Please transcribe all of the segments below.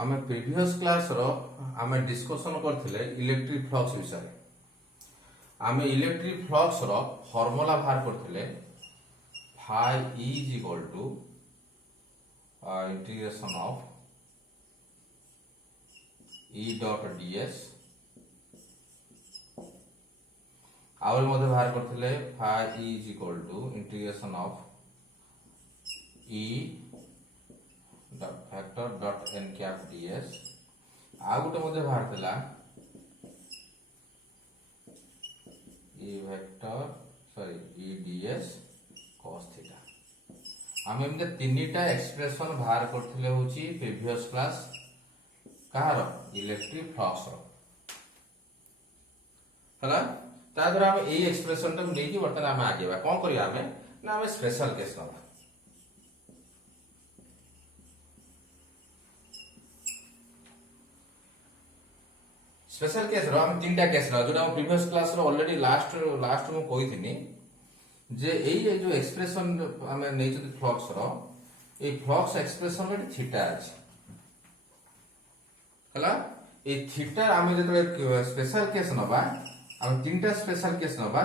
आमे previous class रो आमे discussion करथिले इलेक्ट्रिक फ्लक्स विषय आमे इलेक्ट्रिक फ्लक्स रो फार्मूला बाहर करथिले phi E is equal to integration of E dot ds आउर मध्ये बाहर करथिले phi E is equal to integration of E dot factor dot n cap ds आउ गोटे मध्ये बाहर थिला E vector E ds cos theta आम एमते तीनटा एक्सप्रेशन बाहर करथिले होची प्रीवियस क्लास कहार इलेक्ट्रिक फ्लक्स रो हला ता द्वारा हम एई एक्सप्रेशन ता नेकी वर्तमान हम आगे बा कोन करिया हमें ना हमें स्पेशल केस नबा स्पेशल केस रो हम तीनटा केस रो जोटा हम प्रीवियस क्लास रो ऑलरेडी लास्ट में कोइ थिनी जे एई जो एक्सप्रेशन हमें नै जति फ्लक्स रो ए फ्लक्स एक्सप्रेशन रे थीटा अछि हला ए थीटा हम जते स्पेशल केस नबा हम तीनटा स्पेशल केस नबा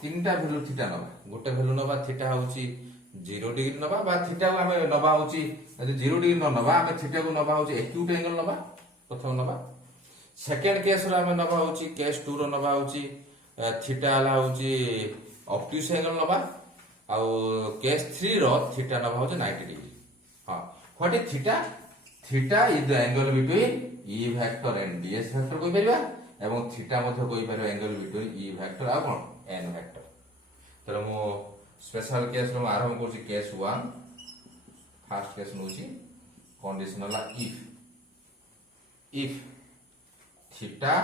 तीनटा वैल्यू थीटा नबा गोटे वैल्यू नबा थीटा होची 0 डिग्री नबा बा थीटा को हमें नबा होची यदि 0 डिग्री न नबा हमें थीटा को नबा होची एक्यूट एंगल नबा प्रथम नबा सेकंड केस रो हमें नबा होची केस 2 रो नबा होची थीटा हला होची ऑब्ट्यूज एंगल नबा आ केस 3 रो थीटा नबा होची 90 डिग्री हां what is theta theta is the angle between E vector and ds vector कोइ परिबा एवं थीटा मध्ये कोइ परिबा एंगल बिटवीन E वेक्टर आ कोन n वेक्टर तर मो स्पेशल केस रो आरंभ करछि केस 1 फर्स्ट केस नोछि conditional if theta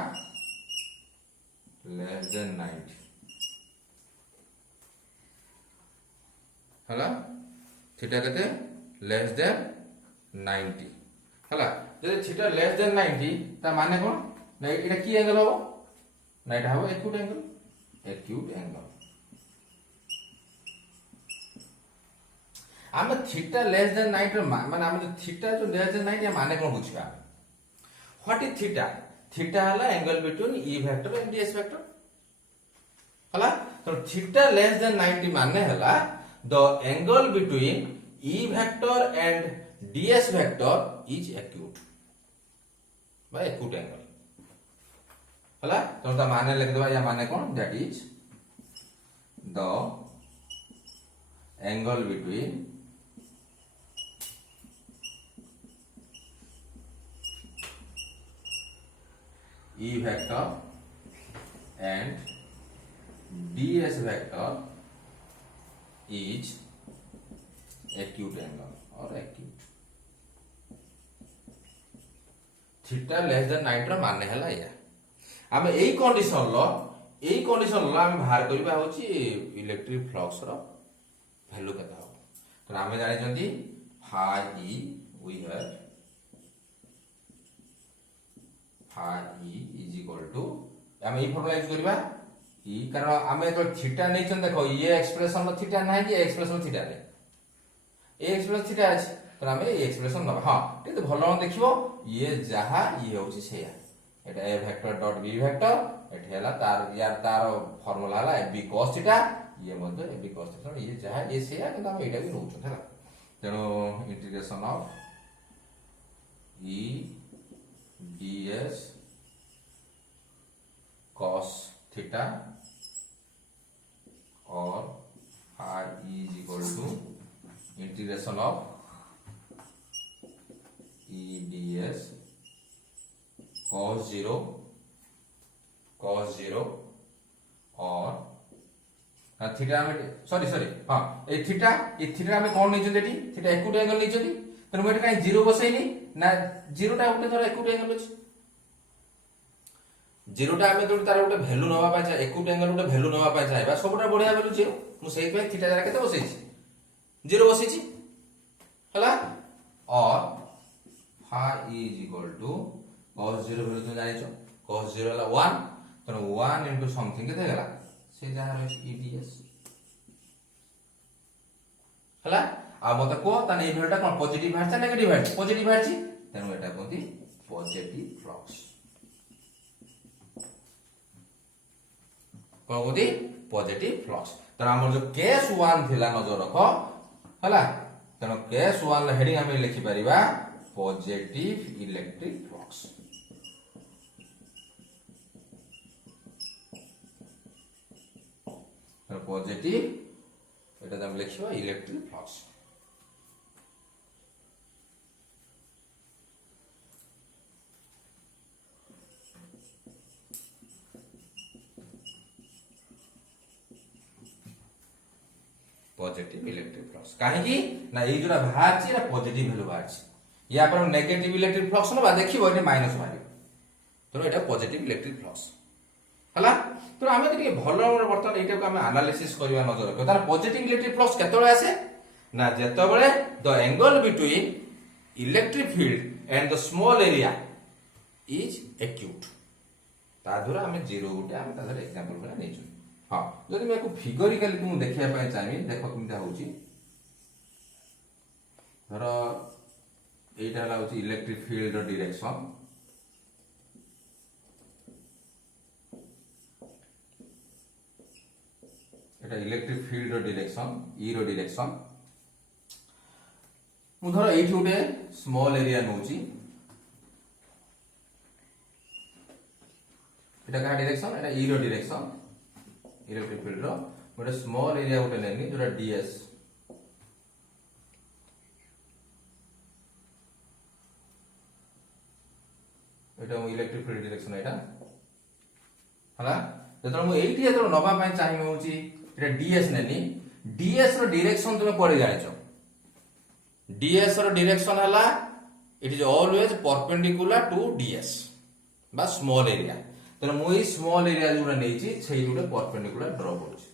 less than 90 हला थीटा कते लेस देन 90 हला जदि थीटा लेस देन 90 ता माने कोन ना एटा की एंगल हो ना एटा हो एक्यूट एंगल हम थीटा लेस देन 90 माने हम थीटा जो लेस देन 90 माने कोन बुझबा व्हाट इज थीटा थीटा हला angle between E vector and ds vector हला तो थीटा लेस देन 90 माने हला the angle between E vector and ds vector is acute बा एक्यूट एंगल हला तो ता माने लिख दबा या माने कोन that is the angle between E vector and ds vector is acute angle or acute theta less than 90 रो माने हला या हम एई कंडीशन लो हम बाहर करबा होची इलेक्ट्रिक फ्लक्स रो वैल्यू केता हो तो हम जानि जंदी phi E we have phi E is equal to हम ई फार्मूला यूज करबा E कारण हमें तो थीटा नै छन देखो ये एक्सप्रेशन में थीटा नै कि एक्सप्रेशन में थीटा नै ए एक्सप्रेशन थीटा अछि तो हमें ए एक्सप्रेशन नबा हां ठीक है भलो देखिबो ये जहा ये होची सेया एटा a vector dot b vector एठी हला तार फार्मूला हला b cos थीटा ये मध्य b cos थीटा ये जहा ये सेया कि हम एटा भी नउछ हला तेनो integration of E ds cos theta और phi E is equal to integration of E ds cos 0 और थीटा में सॉरी हां ए थीटा में कोन नै जंदी थीटा एक्यूट एंगल नै जंदी त मैं काई 0 बसैनी ना 0 टा उठे धर एक्यूट एंगल अछि 0 टा हमें तो तार उठे वैल्यू नवा पा चाहे एक्यूट एंगल उठे वैल्यू नवा पा चाहे बा सबटा बढ़िया वैल्यू 0 मु सही पे थीटा जरा केते बसै छी 0 बसै छी हला और phi E is equal to cos 0 value तो जानि छ cos 0 हला 1 तो 1 into समथिंग केते गेला से जहा रहि E ds हला आ मते को ताने ए वैल्यूटा कोन पॉजिटिव बाहरछ नेगेटिव बाहरछ पॉजिटिव बाहरछि तेनु एटा कोंती पॉजिटिव फ्लक्स कौन कहते पॉजिटिव फ्लक्स। तो आम जो केस 1 थिला नजर रख हला तेणु केस 1 हेडिंग आम लिखि परिबा पॉजिटिव इलेक्ट्रिक फ्लक्स। पॉजिटिव एटा हम लिखिबा electric flux. Positive electric flux कहीं ना ये जोड़ा बाहर पॉजिटिव वैल्यू बाहर या पर नेगेटिव इलेक्ट्रिक फ्लक्स ना देखिबो ये माइनस बाहर तो एटा पॉजिटिव इलेक्ट्रिक फ्लक्स हला। तो आमे देखि भलो बर्तन एटा को आमे एनालिसिस करबा नजर रखो तार पॉजिटिव इलेक्ट्रिक फ्लक्स केतबेले आसे ना जेतबेले the angle between electric field and the small area is acute ता द्वारा आमे जीरो गुटे आमे तार एग्जांपल बना नेचु। हां जदि मैं को फिगरिकली तुम देखिया पाए चाहिए देखो केमता होची धर एटा ला होची इलेक्ट्रिक फील्ड रो डायरेक्शन एटा इलेक्ट्रिक फील्ड रो डायरेक्शन ई रो डायरेक्शन मु धर एठी उटे स्मॉल एरिया नउची एटा का डायरेक्शन एटा ई रो डायरेक्शन इलेक्ट्रिक फील्ड रो गोटे स्मॉल एरिया गोटे लेनी जोटा डीएस एटा इलेक्ट्रिक फील्ड डायरेक्शन एटा हला जतरा मु एठी जतरा नबा पई चाहिए होची एटा डीएस नेनी डीएस रो डायरेक्शन तुमे पड़े जानिछो डीएस रो डायरेक्शन हला it is always perpendicular to DS बा स्मॉल एरिया तो मु ई स्मॉल एरिया जोरा नेची सेही जोटे परपेंडिकुलर ड्रॉ करूची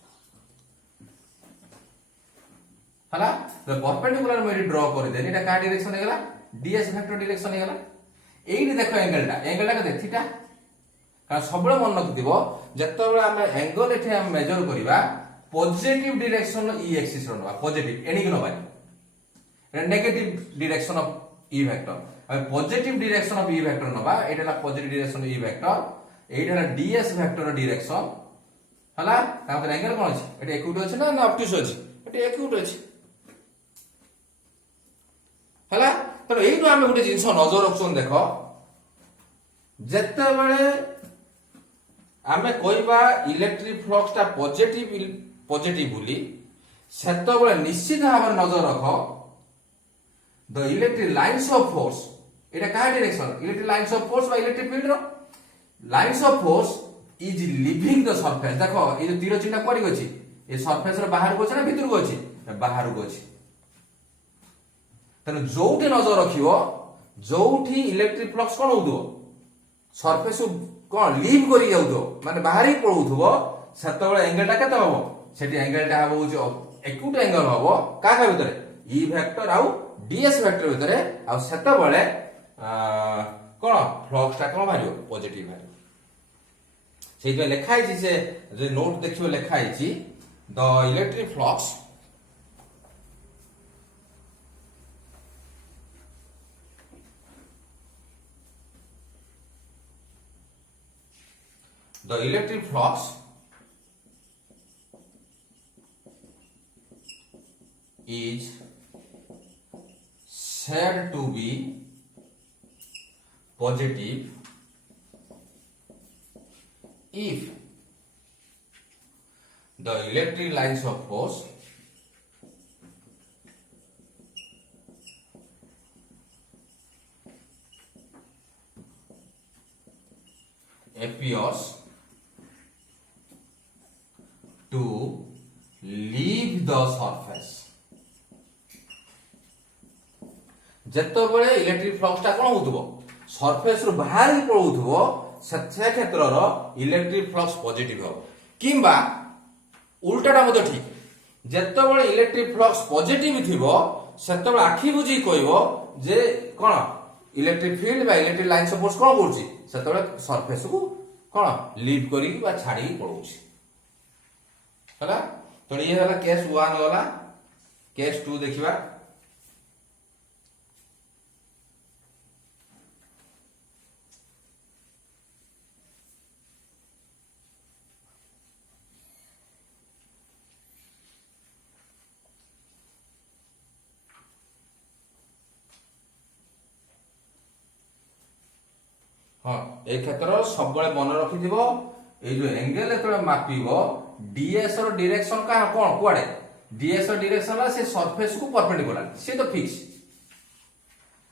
हला तो परपेंडिकुलर मु ड्रॉ कर देनी एटा का डायरेक्शन हेगला डीएस वेक्टर डायरेक्शन हेगला एही देखो एंगल टा के थीटा कारण सबले मन रखिथिबो जतबेले हम एंगल एठे हम मेजर करिबा पॉजिटिव डायरेक्शन ई एक्सिस रो नबा पॉजिटिव एनी के नबा एटा negative direction of E vector अब positive direction of E vector नबा एटा पॉजिटिव डायरेक्शन ई वेक्टर एटा डीएस वेक्टर डायरेक्शन हला तापर एंगल कोन अछि एटा एक्यूट अछि ना ऑब्टुस अछि एटा एक्यूट अछि हला तो एई तो हम गुटे जिंस नजर रखछन देखो जत्ते बेले आमे कहबा इलेक्ट्रिक फ्लक्स ता पॉजिटिव बोली सेतो बेले निश्चित भाव नजर रखो the electric lines of force एटा का direction electric lines of force बा इलेक्ट्रिक फील्ड रो lines of force is leaving the surface देखो ये जो तीर चिन्ह पड़ी गछि ए सरफेस रो बाहर को अछि ना भीतर को अछि बाहर को अछि तने जोठी नजर रखिवो जोठी इलेक्ट्रिक फ्लक्स कोन होदो सरफेस कोन लीव करी जाउदो माने बाहर ही पळउथबो सेतबेले एंगल टा केते हबो सेठी एंगल टा हबो जो एक्यूट एंगल हबो का का भीतर ई वेक्टर आउ डीएस वेक्टर भीतर आ सेतबेले कोन फ्लक्स टा कोन भारियो पॉजिटिव भारियो सेही तो लिखा है जे जे नोट देखियो लिखा है the electric flux the electric flux is said to be positive if the electric lines of force appears to leave the surface जेतबेले इलेक्ट्रिक फ्लक्स टा कोन होतबो सरफेस रो बाहर ही पळउथबो से क्षेत्र रो इलेक्ट्रिक फ्लक्स पॉजिटिव हो किंबा उल्टाटा मते ठीक जेतबेले इलेक्ट्रिक फ्लक्स पॉजिटिव थिबो सेतबेले आखि बुझी कहबो जे कोन इलेक्ट्रिक फील्ड बा इलेक्ट्रिक लाइंस ऑफ फोर्स कोन करछि सेतबेले सरफेस को कोन लीव करी बा छाडी पळउछि हला तो ये हला केस 1 वाला केस 2 देखिबा हाँ ए क्षेत्र सब मन रखि जो एंगल जो मापिब डीएस रो डायरेक्शन का कौन कुआडे डीएस रो डायरेक्शन से सरफेस को परपेंडिकुलर से तो फिक्स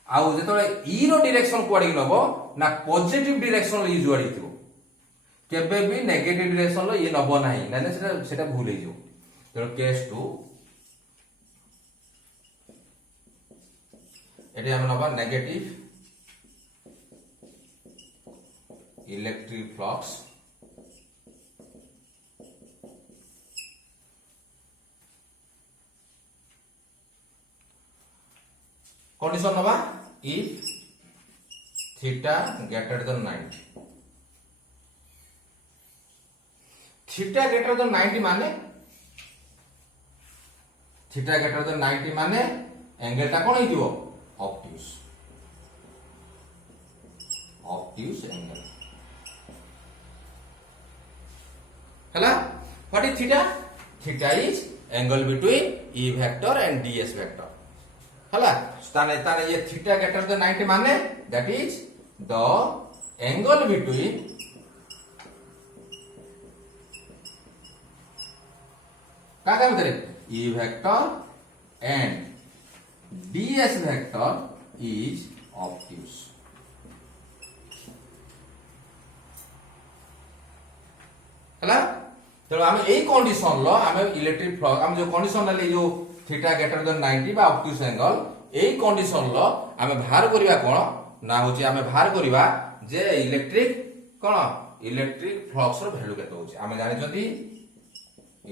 आउ जो ई रो डायरेक्शन कुआडे नबो ना पॉजिटिव डायरेक्शन ई जुआडी थिबो केबे भी नेगेटिव डायरेक्शन ये नबो नाही ना सेटा भूल हे जो तो केस 2 एटी हम नबा नेगेटिव इलेक्ट्रिक फ्लक्स कंडीशन नबा if theta greater than 90 theta greater than 90 माने थीटा ग्रेटर देन 90 माने एंगल ता कोन हिथिबो ऑब्ट्यूज एंगल हला what is theta theta is angle between E vector and DS vector हला ताने ताने ये थीटा ग्रेटर देन 90 माने that is the angle between का मतलब ई vector and ds vector is obtuse हला तो हम ए कंडीशन लो हम इलेक्ट्रिक फ्लक्स हम जो कंडीशन ले जो थीटा ग्रेटर देन 90 बा ऑब्ट्यूज एंगल ए कंडीशन लो हम बाहर करिवा कोन ना होची हम बाहर करिवा जे इलेक्ट्रिक कोन इलेक्ट्रिक फ्लक्स रो वैल्यू केते होची हम जानि जदी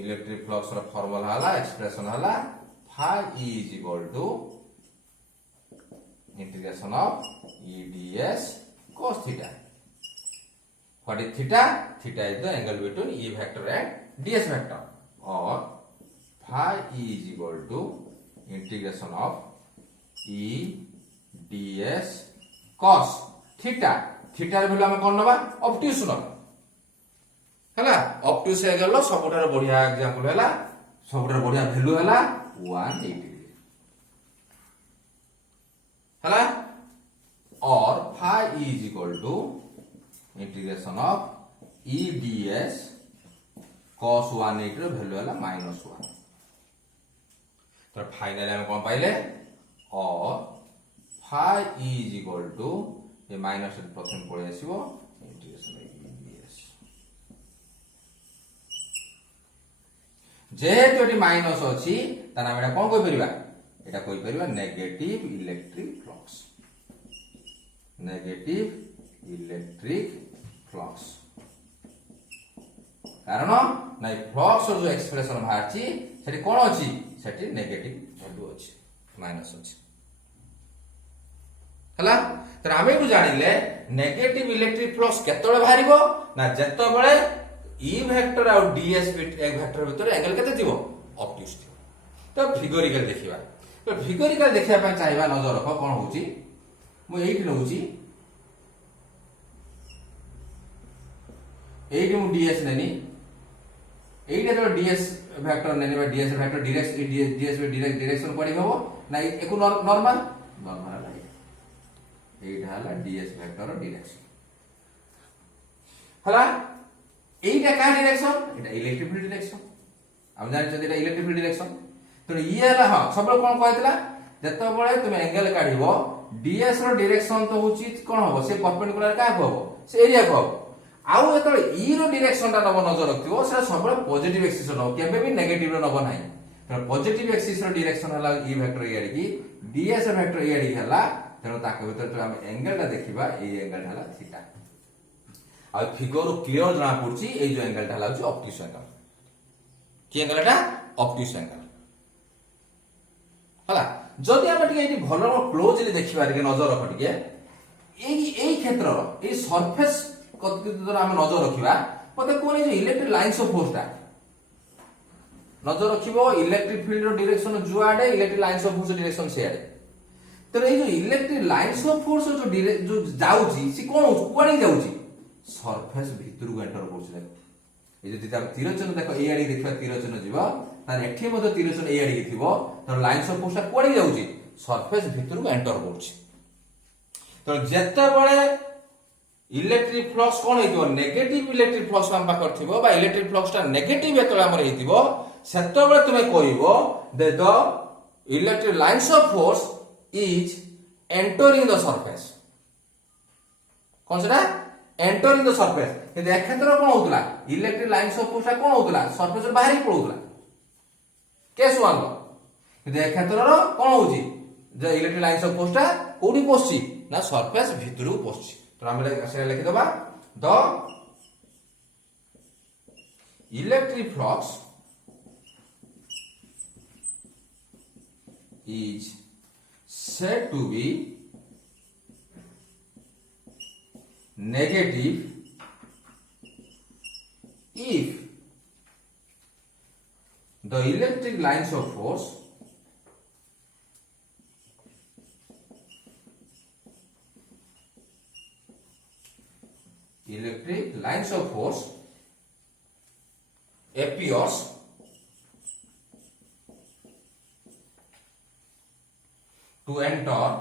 इलेक्ट्रिक फ्लक्स रो फार्मूला हला एक्सप्रेशन हला phi is equal to integration of E ds cos theta. What is theta? Theta is the angle between E vector and ds vector. Or phi is equal to integration of E ds cos theta. Theta रे value हम कोन नबा obtuse नबा हला obtuse angle लो सबठार बढ़िया example हला सबठार बढ़िया value हला 180 degree हला और phi is equal to integration of E ds cos 180 row value हला -1 तो फाइनली हम कोन पाइले और phi is equal to ये माइनस प्रथम पळे आसीबो इंटीग्रेशन E ds जेहेतु एटी माइनस अछि ताना हम एटा कोन कहि परिबा एटा कहि परिबा नेगेटिव इलेक्ट्रिक फ्लक्स कारण नाइ फ्लक्स जो एक्सप्रेशन बाहरछि सेठी कोन अछि सेठी नेगेटिव वैल्यू अछि माइनस अछि हला त हम एटु जानिले नेगेटिव इलेक्ट्रिक फ्लक्स केतळे बाहरिबो ना जेतबेले ई वेक्टर और डीएस वेक्टर भीतर एंगल केते थिबो ऑब्ट्यूज थिबो तो फिगरिकल देखिबा तो फिगरिकल देखिया पय चाहिबा नजर रख कोन होउची मु एठी नउची एठी मु डीएस नेनी एठी तो डीएस वेक्टर नेनी बा डीएस वेक्टर डीएस डायरेक्शन पड़ी हबो ना एको नॉर्मल एठी हला डीएस वेक्टर डायरेक्शन हला एटा का डायरेक्शन एटा इलेक्ट्रिक फील्ड डायरेक्शन हम जानि छ एटा इलेक्ट्रिक फील्ड डायरेक्शन तो ये हला हां सब कोन कहतला जत्तो बळे तुम एंगल काढिबो डीएस रो डायरेक्शन तो होची कोन हबो से परपेंडिकुलर का हबो से एरिया को आउ एतले ई रो डायरेक्शन ता नब नजर रखिबो से सब पॉजिटिव एक्सिस नो केबे भी नेगेटिव रो नब नाही तो पॉजिटिव एक्सिस रो डायरेक्शन हला ई वेक्टर एडी की डीएस वेक्टर एडी हला तेनो ताके भीतर तो हम एंगल ता देखिबा ए एंगल हला थीटा आ फिगर क्लियर जना पड़छि ए जो एंगल ता हला ऑब्ट्यूज एंगल की एंगल ता ऑब्ट्यूज एंगल हला जदि हम टिके एटी भलो क्लोजली देखिबा टिके नजर रख टिके एई क्षेत्र ए सरफेस कति द्वारा हम नजर रखिबा पते कोन जे इलेक्ट्रिक लाइंस ऑफ फोर्स ता नजर रखिबो इलेक्ट्रिक फील्ड रो डायरेक्शन जुआडे electric lines of force direction से आडे तो ए जो इलेक्ट्रिक लाइंस ऑफ फोर्स जो जाउची सी कोन कुआडी जाउची सरफेस भितरु एंटर करछ ए जे दिता तीर चिन्ह देखो ए आडी देखबा तीर चिन्ह जीवा तार एठी मते तीर चिन्ह ए आडी थिबो तो लाइंस ऑफ फोर्स कुआडी जाउची सरफेस भितरु एंटर करछ तो जत्ते बळे इलेक्ट्रिक फ्लक्स कौन हेतिबो नेगेटिव इलेक्ट्रिक फ्लक्स हम पाकर थिबो बा इलेक्ट्रिक फ्लक्स ता नेगेटिव एतले हमर हेतिबो सेतबेले तुमे कहइबो the electric lines of force is entering the surface कौन सेटा एंटरिंग द सरफेस कि ए क्षेत्र कोन होतला इलेक्ट्रिक लाइन्स ऑफ फोर्स कोन होतला सरफेस बाहर ही पळोतला केस 1 कि ए क्षेत्र रो कोन होची जे इलेक्ट्रिक लाइन्स ऑफ फोर्स ता कोडी पोछि ना सरफेस भितरु पोछि तो हम से लिखि दबा the electric flux is said to be negative if the electric lines of force appears to enter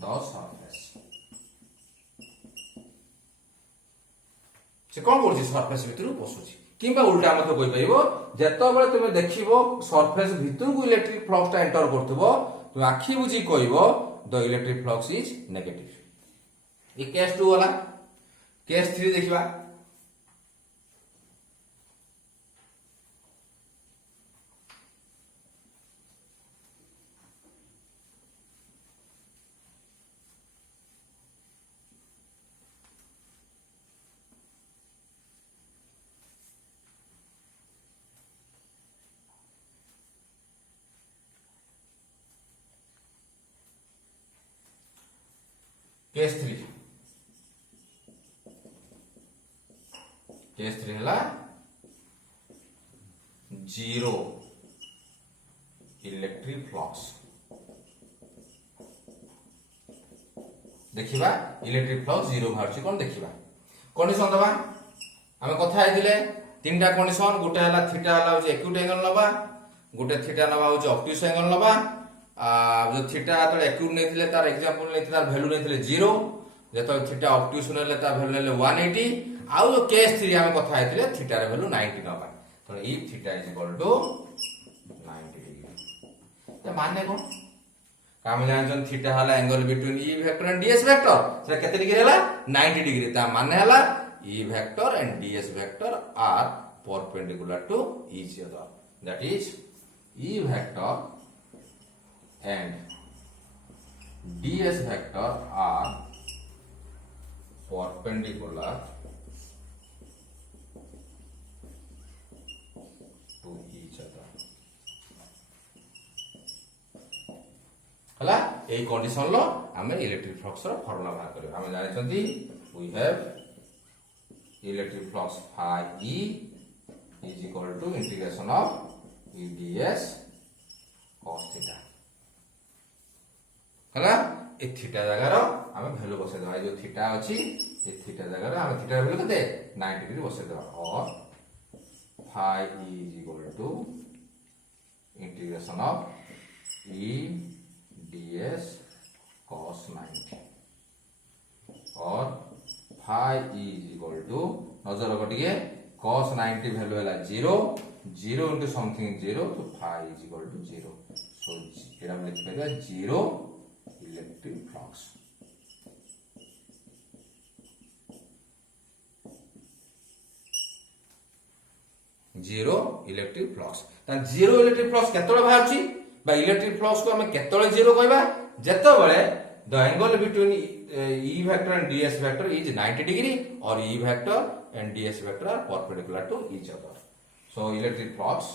the surface से कौन कर सरफेस भितर पशुची कि उल्टा मत कहि परिबो जेतो बेले तुमे देखिबो सरफेस भितर को इलेक्ट्रिक फ्लक्स ता एंटर करथबो तुम आखि बुझी कहइबो the electric flux is negative ए केस 2 वाला केस 3 देखिबा केस 3 हला जीरो इलेक्ट्रिक फ्लक्स देखिबा इलेक्ट्रिक फ्लक्स जीरो बाहरची कोन देखिबा कंडीशन दबा हमें कथा आइदिले तीनटा कंडीशन गोटे हला थीटा हला होची एक्यूट एंगल नबा गोटे थीटा नबा होची ऑब्ट्यूज एंगल नबा जो थीटा तो एक्यूट नहीं तार एग्जांपल नहीं तार वैल्यू नहीं 0 जेतो थीटा ऑब्ट्यूज नेले तार वैल्यू नेले 180 आ जो केस 3 हम कथा आइथिले थीटा रे वैल्यू 90 नबा तो E theta is equal to 90 degree तो माने कोन काम जानजन थीटा हला angle between E vector and DS vector से केते डिग्री हला 90 डिग्री ता माने हला E vector and DS vector are perpendicular to each other that is E vector and ds vector are perpendicular to each other हला एई condition लो हमें electric flux रो formula बाहर करियो हमें जानि छथि we have electric flux phi e is equal to integration of e ds cos theta हला ए theta जगह रो हमें वैल्यू बसे दबा जो थीटा अछि ए थीटा जगह रो हमें थीटा वैल्यू कते 90 डिग्री बसे दबा और phi e is equal to integration of e ds cos 90 और phi e is equal to नजर रखिए cos 90 वैल्यू है 0 0 into something 0 तो phi is equal to 0 so एरा हम लिख पाएगा 0 electric flux zero electric flux ता जीरो इलेक्ट्रिक फ्लक्स केतळे बाहरची बा इलेक्ट्रिक फ्लक्स को हमें केतळे जीरो कहबा जेतबेले the angle between E vector and DS vector is 90 degree और E vector and DS vector are perpendicular to each other so electric flux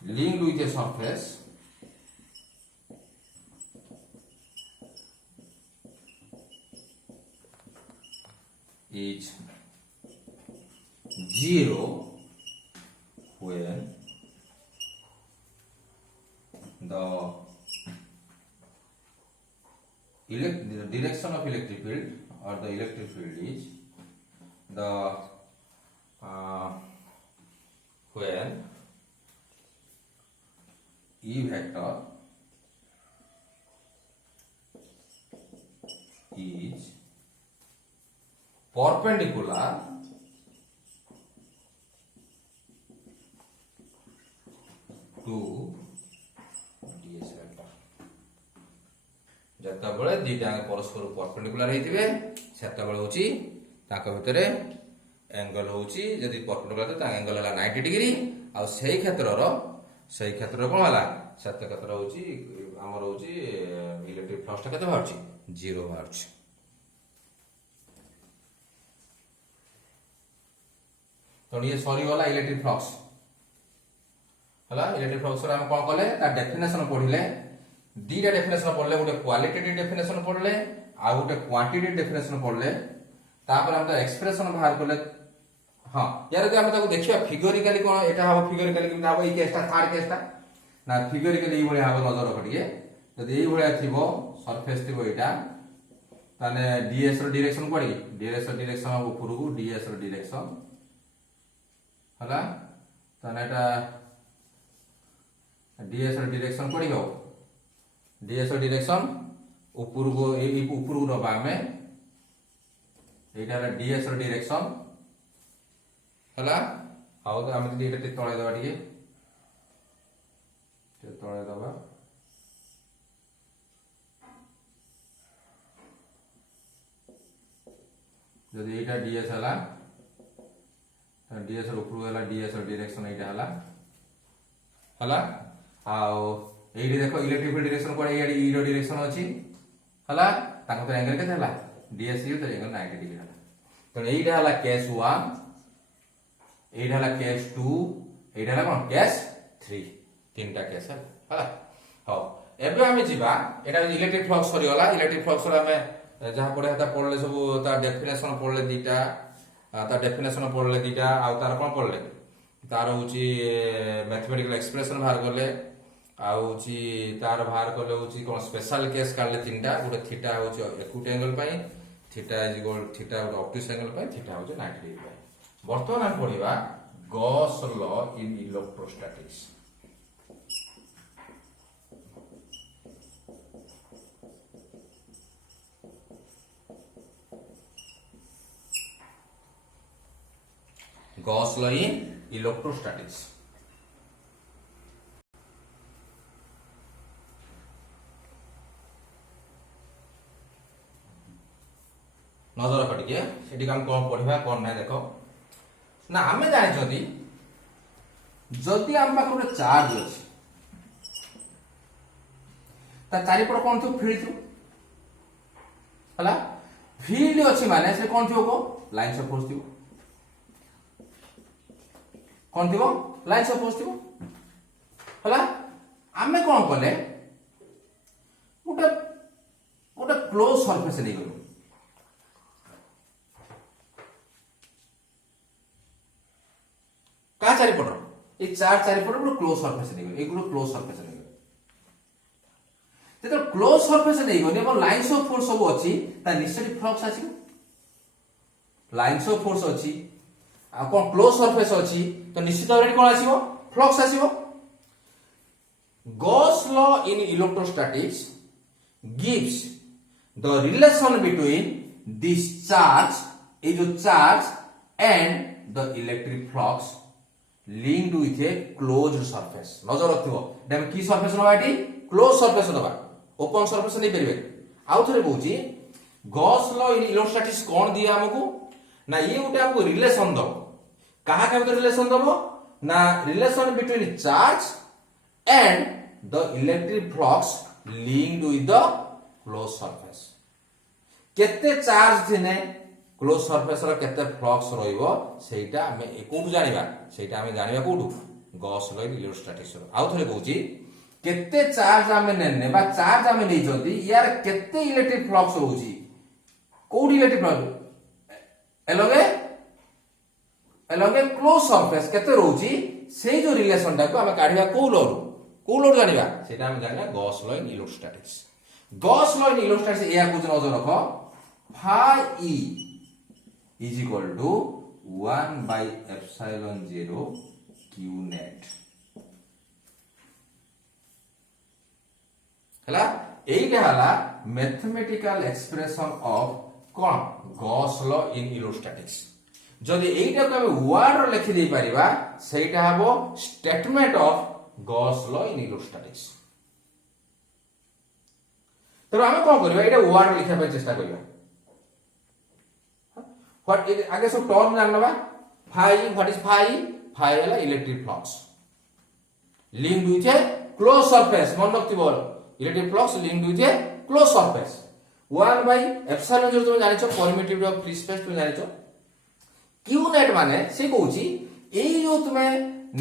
linked with a surface is zero when the direction of electric field or the electric field is the when E vector is perpendicular to ds vector जतबेले दीटा परस्पर perpendicular हेतिबे सेतबेले होची ताका भितरे angle होची यदि perpendicular तो angle हला 90 degree आ सेही क्षेत्र कोन हला सेत क्षेत्र होची हमर होची इलेक्ट्रिक फ्लक्स केते बाहरची 0 बाहरची तो ये सॉरी वाला इलेक्ट्रिक फ्लक्स हला इलेक्ट्रिक फ्लक्स रे हम कोन कले ता डेफिनेशन पढिले दीटा डेफिनेशन पढ़ले गोटे क्वालिटेटिव डेफिनेशन पढ़ले आ गोटे क्वांटिटेटिव डेफिनेशन पढ़ले तापर हम तो एक्सप्रेशन बाहर करले हां यार जे हम ताको देखिया फिगरिकली कोन एटा हबो फिगरिकली कि हबो ई केसटा थर्ड केसटा ना फिगरिकली ई भले हबो नजर रखिए जदि ई भले थिबो सरफेस थिबो एटा ताने डीएस रो डायरेक्शन पड़ी डीएस रो डायरेक्शन ऊपर को डीएस रो डायरेक्शन हला ताने एटा डीएस रो डायरेक्शन पड़ी हो डीएस डायरेक्शन ऊपर को ऊपर को नबा में एटा डीएस डायरेक्शन हला आउ तो हम एटा तळे दबा टिके तळे दबा जदि एटा डीएस हला डीएस ऊपर हला डीएस डायरेक्शन एटा हला आउ एडी देखो इलेक्ट्रिक फील्ड डायरेक्शन कोड एडी ई रो डायरेक्शन अछि हला ताको तो एंगल केते हला डीएस तो एंगल 90 डिग्री हला तो एइडा हला केस 1 एइडा हला केस 2 एइडा हला कोन केस 3 तीनटा केस हला हो एबे हम जिबा एटा इलेक्ट्रिक फ्लक्स सरी हला इलेक्ट्रिक फ्लक्स रे हमें जहां पढे हता पढले सब ता डेफिनेशन पढले दीटा ता डेफिनेशन पढले दीटा आ तार कोन पढले तार होची मैथमेटिकल एक्सप्रेशन बाहर करले आउची तार बाहर करले होची कोन स्पेशल केस काढले तीनटा गोटे थीटा होची एक्यूट एंगल पई theta is equal theta obtuse angle पई थीटा होची 90 डिग्री पई वर्तमान हम पढिबा Gauss law in electrostatics Gauss law in electrostatics नजर रख टिके सेठी हम कोन पढिबा कोन नै देखो ना हमें जानि जदी जदी हम पाखो चार्ज अछि ता चारि पर कोन थु फील्ड थु हला फील्ड अछि माने से कोन थियो को लाइन्स ऑफ फोर्स थियो कोन थियो लाइन्स ऑफ फोर्स थियो हला हमें कोन कले गोटे क्लोज सरफेस नै गलो का चारिपट ये चारिपट गोटे क्लोज सरफेस नहीं गयो एगुलो क्लोज सरफेस नहीं गयो जेतो क्लोज सरफेस नहीं गयो एवं लाइन्स ऑफ फोर्स सब अछि ता निश्चित फ्लक्स आसी लाइन्स ऑफ फोर्स अछि आ कोन क्लोज सरफेस अछि तो निश्चित भाବରେ कोन आसीबो फ्लक्स आसीबो Gauss law in electrostatics gives the relation between this charge ए जो charge and the electric flux linked with a closed surface नजर रखिबो डेम की सरफेस नबा एटी क्लोज सरफेस नबा ओपन सरफेस नहीं परिबे आउ थरे कहूची गॉस लॉ इन इलेक्ट्रोस्टैटिक्स कोन दिया हमकु ना ये उटे हमकु रिलेशन दो कहा के भीतर रिलेशन दबो ना relation between charge and the electric flux linked with the closed surface केते चार्ज थिने क्लोज सरफेस रो केते फ्लक्स रहइबो सेटा हमें कोठु जानिबा सेटा हमें जानिबा कोठु गॉस लॉ इन इलेक्ट्रोस्टैटिक्स आउ थरे कहूची केते चार्ज हमें नेने बा चार्ज हमें नै जदी यार केते इलेक्ट्रिक फ्लक्स होउची कोठी इलेक्ट्रिक फ्लक्स एलोगे क्लोज सरफेस केते रहउची से जो रिलेशन टा को हमें काढिबा को लोड जानिबा सेटा हमें जानिबा Gauss law in electrostatics Gauss law in electrostatics एया को नजर रखो phi E is equal to 1/ε0 q net हला एइटा हला मैथमेटिकल एक्सप्रेशन ऑफ कोन गॉस लॉ इन इलेक्ट्रोस्टैटिक्स जदि एइटा को हम वर्ड रो लिखि दे परिबा सेटा हबो statement of Gauss law in electrostatics तो हम कोन करबा एटा वर्ड लिखा पे चेष्टा करबा व्हाट आगे सब टर्म जानबा फाई व्हाट इज फाई हला electric flux linked with a close surface मन रखतिबो electric flux linked with a close surface 1/ε0 तुम जानिछो परमिटिविटी ऑफ फ्री स्पेस तुम जानिछो क्यू नेट माने से कहूची एई जो तुमे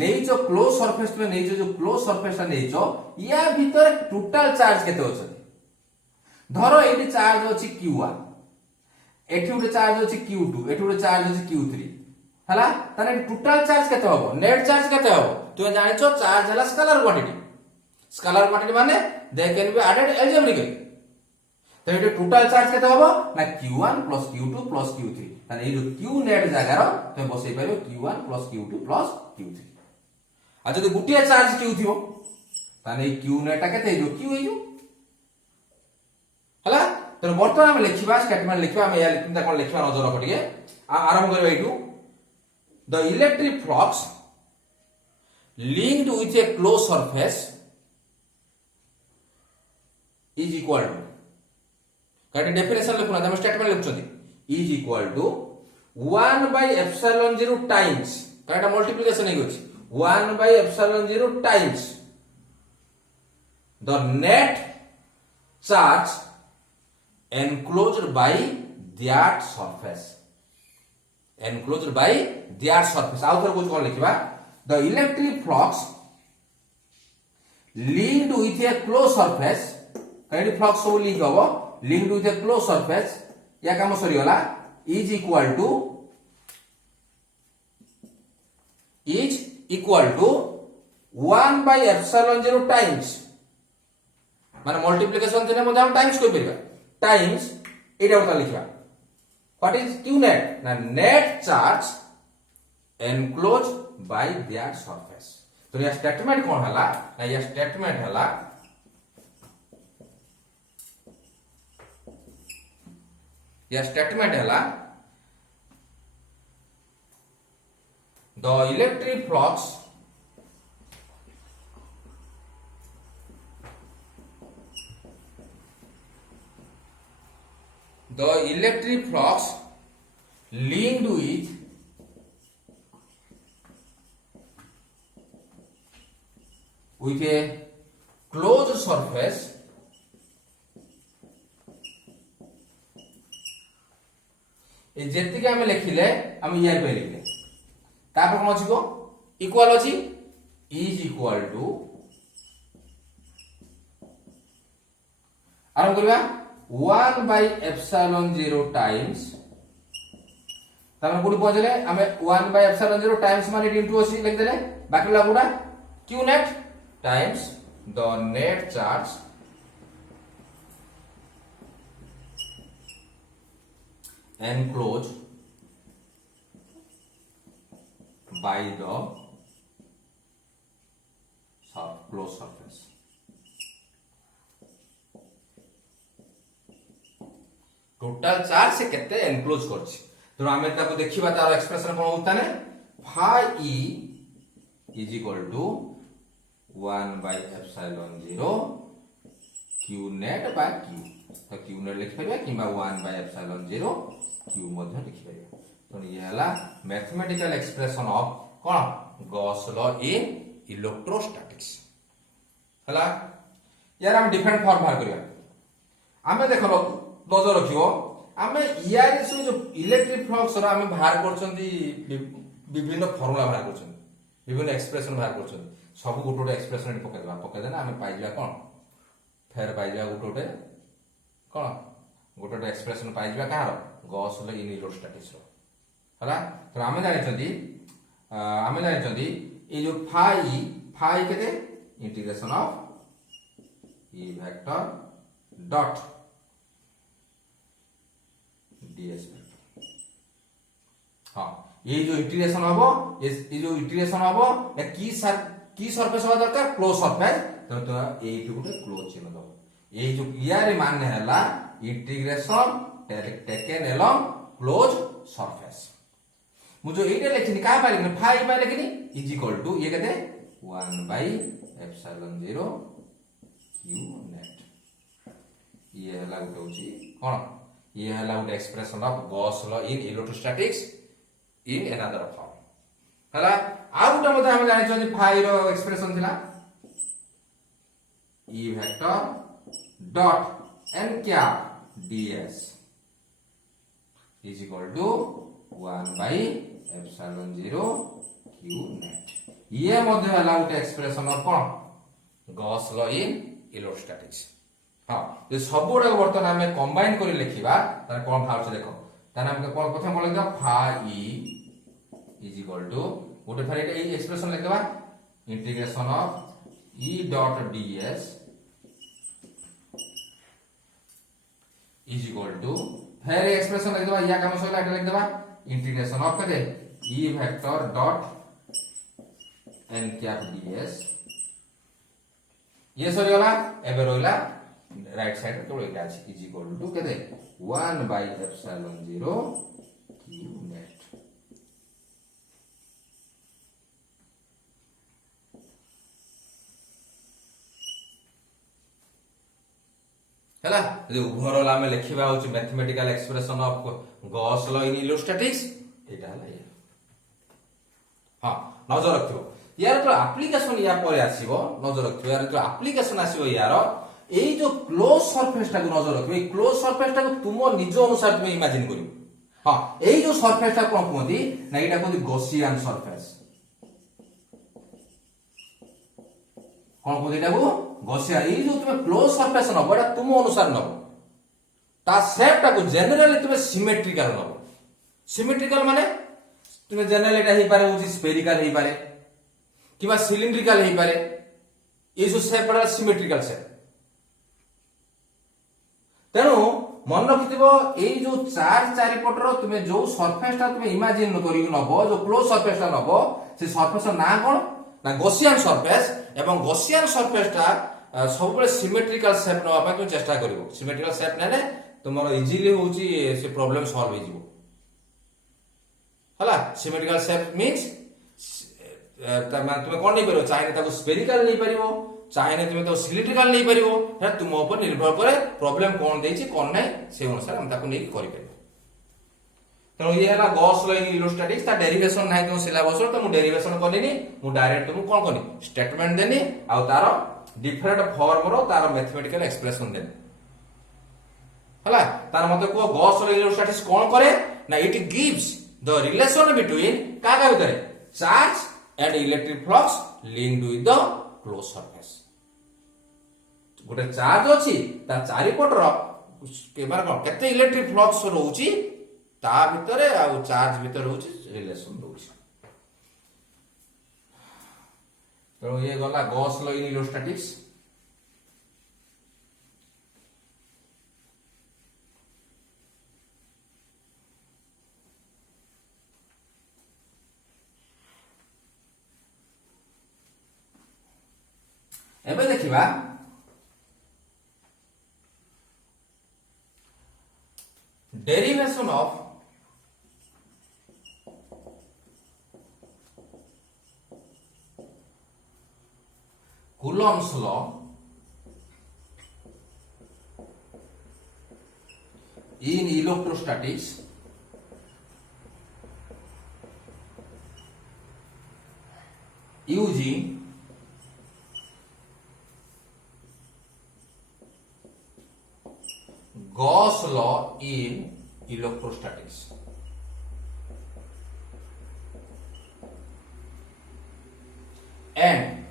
नेइछो क्लोज सरफेस तुमे नेइछो जो क्लोज सरफेस ता नेइछो या भीतर टोटल चार्ज केते होछ धरो एटी चार्ज होची q1 एठी उटे चार्ज होची q2 एठी उटे चार्ज होची q3 हला ताने टोटल चार्ज केते होबो नेट चार्ज केते होबो तुमे जानिछो चार्ज हला स्केलर क्वांटिटी माने they can be added algebraically तो ये टोटल चार्ज केते होबो ना q1 + q2 + q3 ताने ये जो q नेट जगार तुमे बसै पारो q1 + q2 + q3 आ जदि गुटिया चार्ज q थिबो ताने q नेट केते जो q हेजो हला तो वर्तमान हम लिखिबा स्टेटमेंट लिखिबा हम या लिखिबा कोन लिखिबा नजर रख टिके आरंभ करबा एटू the electric flux linked with a closed surface is equal to correct definition लिखुना हम स्टेटमेंट लिखुछथि is equal to 1/ε0 times correct multiplication हे गछि 1/ε0 times the net charge enclosed by that surface आउ थोर कुछ कोन लिखिबा the electric flux linked with a closed surface correct flux सब link होबो linked with a closed surface या काम सरी होला is equal to 1/ε0 टाइम्स माने मल्टीप्लिकेशन थिने मध्ये हम टाइम्स कोइ परबा टाइम्स एटा उता लिखबा व्हाट इज q net ना net charge enclosed by that surface तो ये स्टेटमेंट कोन हला ना ये स्टेटमेंट हला the electric flux linked with a closed surface ए जेति के हम लिखिले हम यार पे लिखले तापर कोन अछि को इक्वल अछि इज इक्वल टू आरंभ करबा 1/ε0 टाइम्स तापर गुडी पहुंचले हमें 1/ε0 टाइम्स माने इनटू अछि लिख देले बाकी लागुडा q net times the net charge enclosed by the closed surface total charge से केते एनक्लोज करछि तो हमें ताको देखिबा तार एक्सप्रेशन कोन होता ने phi e is equal to 1/ε0 q net by q तो q net लिख परिबा किबा 1/ε0 q मध्ये लिख परिबा तो ये हला मैथमेटिकल एक्सप्रेशन ऑफ कोन गॉस लॉ इन इलेक्ट्रोस्टैटिक्स हला यार हम डिफरेंट फॉर्म बाहर करिया हमें देखो नजर रखियो हमें यार से जो इलेक्ट्रिक फ्लक्स रा हमें बाहर करछंती विभिन्न फार्मूला बाहर करछंती विभिन्न एक्सप्रेशन बाहर करछंती सब गोटो एक्सप्रेशन पके देना हमें पाइ जा कोन फेर पाइ जा गोटो कोन गोटे एक्सप्रेशन पाइ जा कहार गॉस लॉ इन इलेक्ट्रोस्टैटिक्स हला तो हमें जानिछंती ए जो फाई केते integration of e vector dot ds vector हाँ ये जो इंटीग्रेशन हबो ये जो इंटीग्रेशन हबो या की सरफेस हवा दरकार क्लोज सरफेस तो एई गोटे क्लोज चिन्ह दो ये जो यार मान हैला integration taken along close surface मुझे एटा लिखिनी का बारे में फाई बाय लिखिनी इज इक्वल टू ये कहते 1 by एप्सिलॉन 0 q नेट ये हला गोटे होची कोन ये हला गोटे expression of Gauss law in electrostatics in another form हला आ गोटे मते हम जानि छ फाई रो एक्सप्रेशन थिला E vector dot n cap ds is equal to 1 by epsilon 0 q net ये मध्य हला गोटे एक्सप्रेशन ऑफ कोन गॉस लॉ इन इलेक्ट्रोस्टैटिक्स हां ये सब गुडा वर्तमान हमें कंबाइन करी लिखिबा तार कोन भाव से देखो तार हम कोन प्रथम बोल दिया फा e is equal to गोटे फेर ए एक्सप्रेशन लिख देबा integration of e dot ds is equal to फिर एक्सप्रेशन लिख देबा या काम सला लिख देबा इंटीग्रेशन ऑफ कदे e vector dot n cap ds ये सरी होला एबे रोइला राइट साइड तो एटा अछि इज इक्वल टू कदे 1 by epsilon 0 q net हला जे ओवरऑल हमें लिखिबा होची mathematical expression of Gauss law in electrostatics एटा हला ये हां नजर रखियो यार तो एप्लीकेशन या पर आसीबो नजर रखियो यार तो एप्लीकेशन आसीबो यार एई जो क्लोज सरफेस टा को नजर रखियो एई क्लोज सरफेस टा को तुम निज अनुसार तुम इमेजिन करियो हां एई जो सरफेस टा कोन कहंती ना एटा कहंती गॉसियन सरफेस कोन कहंती एटा को गॉसियन एई जो तुम क्लोज सरफेस न बडा तुम अनुसार न ता शेप टा को जनरली तुम सिमेट्रिकल न सिमेट्रिकल माने तुम जनरली एटा ही पारे होची स्फेरिकल ही पारे किबा सिलिंड्रिकल ही पारे ये जो शेप बडा सिमेट्रिकल शेप तेणु मन रखिथिबो एई जो चार चारिपटर तुमे जो सरफेस ता तुमे इमेजिन करियो नबो जो क्लोज सरफेस ता नबो से सरफेस ना कोन ना गॉसियन सरफेस एवं गॉसियन सरफेस ता सब बेले सिमेट्रिकल शेप नवा पा तुम चेष्टा करिवो सिमेट्रिकल शेप नेले तुमरो इजीली होची से प्रॉब्लम सॉल्व हो जिवो हला सिमेट्रिकल शेप मींस तुम कोन नहीं परिवो चाहे ताको स्फेरिकल नहीं परिवो चाहे तुम तो सिलिंड्रिकल नहीं परिवो है तुम ऊपर निर्भर करे प्रॉब्लम कोन देछि कोन नै से अनुसार हम ताको नहीं करि परिवो तो ये हला गॉस लॉ इन इलेक्ट्रोस्टैटिक्स ता डेरिवेशन नाही तो सिलेबस तो मु डेरिवेशन करनी मु डायरेक्ट तुम कोन करनी स्टेटमेंट देनी आ तार डिफरेंट फॉर्म रो तार मैथमेटिकल एक्सप्रेशन देनी हला तार मते को गॉस लॉ इन इलेक्ट्रोस्टैटिक्स कोन करे ना it gives the relation between काका भितरे charge and electric flux linked with the close surface गोटे चार्ज अछि ता चारि पटर के माने कोन केते इलेक्ट्रिक फ्लक्स रहउची ता भितरे आ चार्ज भितरे होची रिलेशन रहउची तो ये गला गॉस लॉ इन इलेक्ट्रोस्टैटिक्स एबे देखिबा derivation of Coulomb's law in electrostatics using Gauss law in electrostatics. And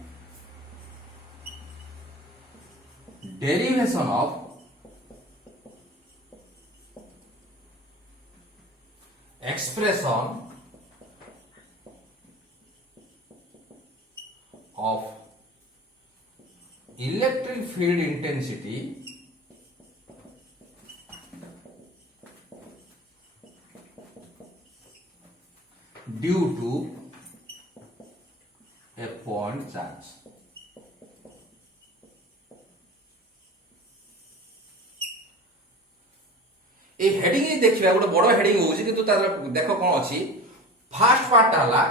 derivation of expression of electric field intensity due to a point charge. A heading देखिए गोटे बड़ heading होउची किंतु तार देखो कोन अछि फास्ट पार्ट हला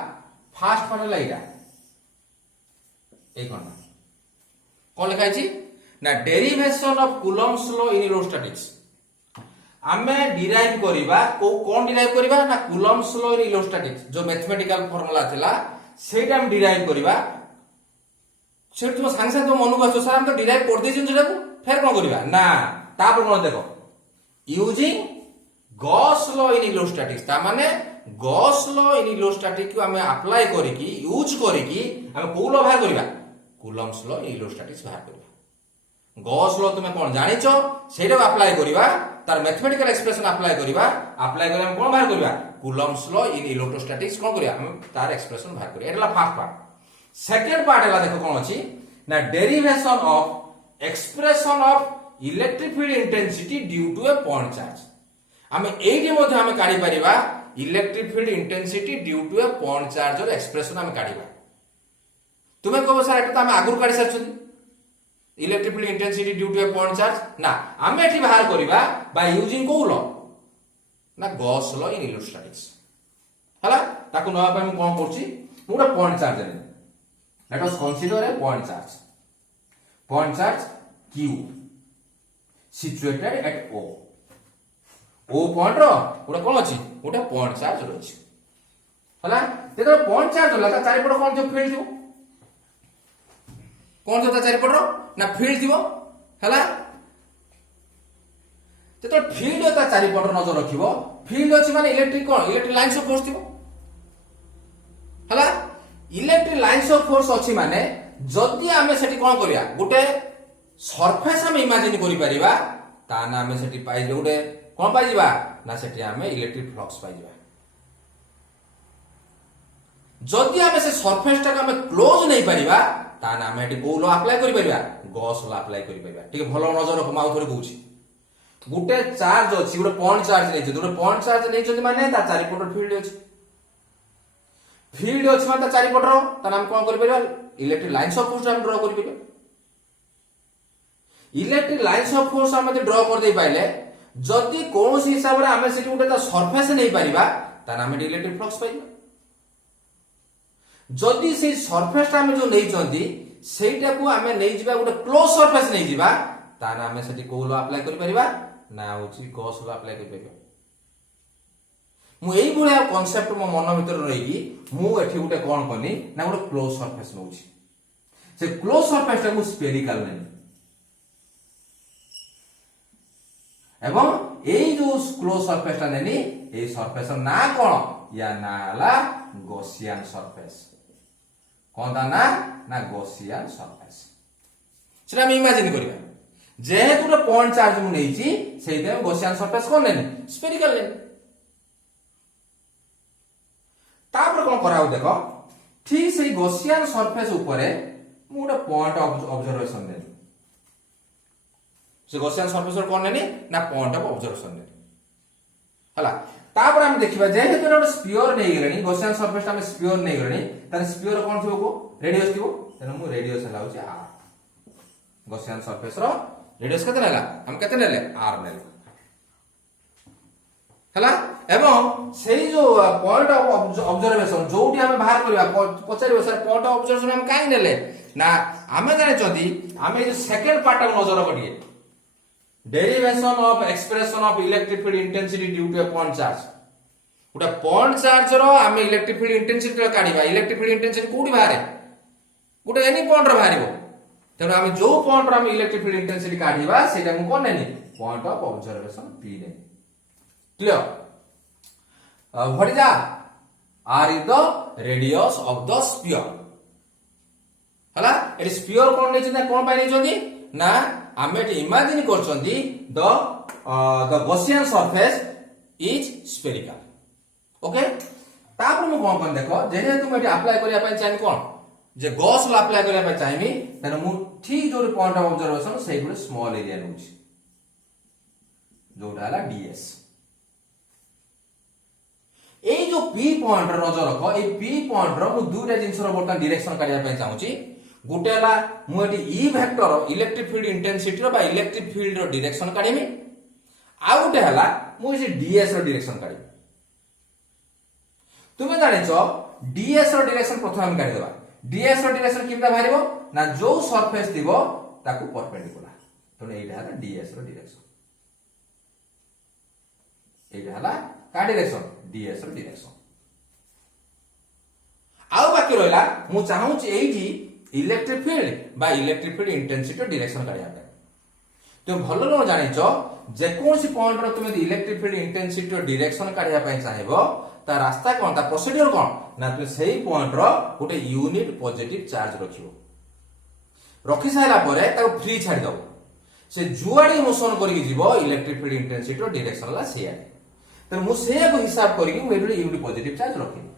फास्ट पार्ट हला एटा ए कोन लिखा अछि ना derivation of Coulomb's law in electrostatics. आमे डिराइव करिबा को कोन डिराइव करिबा ना कूलम्ब्स लॉ इन इलेक्ट्रोस्टैटिक्स जो मैथमेटिकल फार्मूला थिला सेटा हम डिराइव करिबा। सेट तुम सांग सांग तो मन को सर हम तो डिराइव कर दे जिंस को फेर कोन करिबा ना तापर कोन देखो using Gauss law in electrostatics ता माने गॉस लॉ इन इलेक्ट्रोस्टैटिक्स को हमें अप्लाई करिकी यूज करिकी हमें को लॉ बाहर करिबा कूलम्ब्स लॉ इन इलेक्ट्रोस्टैटिक्स बाहर करिबा। गॉस लॉ तुमे कोन जानिचो सेटा अप्लाई करिबा तार मैथमेटिकल एक्सप्रेशन अप्लाई करिबा हम कोन बाहर करिबा कूलम्ब्स लॉ इन इलेक्ट्रोस्टैटिक्स कोन करिया हम तार एक्सप्रेशन बाहर करिया। एटला फर्स्ट पार्ट। सेकंड पार्ट एला देखो कोन अछि ना derivation of expression of electric field intensity due to a point charge. हम एठी मध्ये हम काढी परिबा electric field intensity due to a point charge और एक्सप्रेशन हम काढीबा। तुमे कहबो सर एटा त हम आगुर काढी सरछुनी electric field intensity due to a point charge ना हम एठी बाहर करिबा बाय यूजिंग को लॉ ना गॉस लॉ इन इलेक्ट्रोस्टैटिक्स हला ताकू नवा पे हम कोन करछि मुरा पॉइंट चार्ज ले let us consider a point charge q situated at O point रो गोटे कोन अछि गोटे पॉइंट चार्ज रहछि हला तेतो पॉइंट चार्ज होला ता चारि पट कोन जो फील्ड दिबो कोन जो ता चारि पट रो ना फील्ड दिबो हला तेतो फील्ड ता चारि पट नजर रखिबो फील्ड अछि माने इलेक्ट्रिक लाइन्स ऑफ फोर्स दिबो हला इलेक्ट्रिक लाइन्स ऑफ फोर्स अछि माने जदि आमे सेठी कोन करिया गोटे सरफेस हम इमेजिन करि परिबा ता ना आमे सेठी पाइ गोटे कोन पाइ जिबा ना सेठी आमे इलेक्ट्रिक फ्लक्स पाइ जिबा। जदि आमे से सरफेस टा आमे क्लोज नै परिबा ता ना आमे एठी को लॉ अप्लाई करि परिबा गॉस लॉ अप्लाई करि परिबा। ठीक भलो नजर रख माउ थोड़ी कहूची गोटे चार्ज अछि गोटे पॉइंट चार्ज नै छै गोटे पॉइंट चार्ज नै छै माने ता चारि पट फील्ड अछि माने ता चारि पट रो ता हम कोन करि परिबा इलेक्ट्रिक लाइन्स ऑफ फोर्स हम ड्रा करि परिबा। इलेक्ट्रिक लाइन्स ऑफ फोर्स हम ड्रा कर दे पाइले जदि कोनोसी हिसाब रे हमें सेठी उठे सरफेस नै परिबा ता हमें इलेक्ट्रिक फ्लक्स पाइबा। जदि से सरफेस हम जो नै चंदी सेटा को हमें नै जिबा उठे क्लोज सरफेस नै जिबा ता हमें सेठी को लॉ अप्लाई करि परिबा ना होची गॉस लॉ अप्लाई करि परिबा। मु एई बुढा कांसेप्ट मो मन भीतर रहिकी मु एठी उठे कोन कनी ना उठे क्लोज सरफेस नउची से क्लोज सरफेस ता मु स्फेरिकल नै एवं एई जो क्लोज सरफेस ता नेनी एई सरफेस ना कोन या ना हला गॉसियन सरफेस कोन ता ना गॉसियन सरफेस सेटा हम इमेजिन करिबा जेहेतु रे पॉइंट चार्ज मु नेइची सेइते हम गॉसियन सरफेस कोन नेनी स्फेरिकल नेनी। तापर कोन कराउ देखो ठीक सेई गॉसियन सरफेस ऊपर मु गोटे पॉइंट ऑब्जर्वेशन देनी से गॉसियन सरफेस रो कोन नेनी ना पॉइंट ऑफ ऑब्जर्वेशन नेनी हला। तापर हम देखिबा जेहेतु गोटे स्फीयर नै गेलनी गॉसियन सरफेस हम स्फीयर नै गेलनी तार स्फीयर कोन थिबो को रेडियस थिबो तेनो मु रेडियस हला होची r गॉसियन सरफेस रो रेडियस कते नेला हम कते नेले r नेले हला। एवं सेई जो पॉइंट ऑफ ऑब्जर्वेशन जोटी हम बाहर करबा पचारिबो सर पॉइंट ऑफ ऑब्जर्वेशन हम काई नेले ना हमें जाने चदी हमें जो सेकंड पार्ट को नजर रखिए derivation of expression of electric field intensity due to a point charge गोटे पॉइंट चार्ज रो हम इलेक्ट्रिक फील्ड इंटेंसिटी काढिबा इलेक्ट्रिक फील्ड इंटेंसिटी कोडी बाहर गोटे एनी पॉइंट रो बाहरिबो तेनो हम जो पॉइंट रो हम इलेक्ट्रिक फील्ड इंटेंसिटी काढिबा सेटा हम कोन नेनी पॉइंट ऑफ ऑब्जर्वेशन p ने clear. What is r is the radius of the sphere हला ए स्फीयर कोन नै छै कोन पाइ नै छथि ना हम एटी इमेजिन करछथि the Gaussian surface is spherical okay. तापर मु कोन देखो जेहे तुम एटी अप्लाई करिया पय चाहि कोन जे गॉस लॉ अप्लाई करिया पय चाहिमी तने मु ठीक जो पॉइंट ऑफ ऑब्जर्वेशन सेही गुटे स्मॉल एरिया नउछि जोटा हला ds। जो पी पॉइंट नजर रख ए पी पॉइंट रो मु दुटा जिंस रो बर्तन डायरेक्शन करिया पय चाहूची गोटे हला मु एटी E vector electric field intensity रो बा इलेक्ट्रिक फील्ड रो डायरेक्शन काढिमी आ गोटे हला मु से डीएस रो डायरेक्शन काढी तुमे जानिछो डीएस रो डायरेक्शन प्रथम हम काढी देबा डीएस रो डायरेक्शन किबा बाहरिबो ना जो सरफेस दिबो ताकू परपेंडिकुलर तो एटा हला डीएस रो डायरेक्शन एटा हला का डायरेक्शन डीएस रो डायरेक्शन आउ बाकी रहला मु चाहूची एठी इलेक्ट्रिक फील्ड बा इलेक्ट्रिक फील्ड इंटेंसिटी रो डायरेक्शन काढिया पे तुम भलो लो जानिछो जे कोनसी पॉइंट रो तुमे इलेक्ट्रिक फील्ड इंटेंसिटी रो डायरेक्शन काढिया पे चाहिबो ता रास्ता कोन ता प्रोसीजर कोन ना तुम सेही पॉइंट रो गोटे यूनिट पॉजिटिव चार्ज रखिबो रखि साइला परे ता फ्री छाडी दबो से जुआडी मोशन करिक जीवो इलेक्ट्रिक फील्ड इंटेंसिटी रो डायरेक्शन ला सेया तो मु से को हिसाब करिक मु एठी यूनिट पॉजिटिव चार्ज रखिनी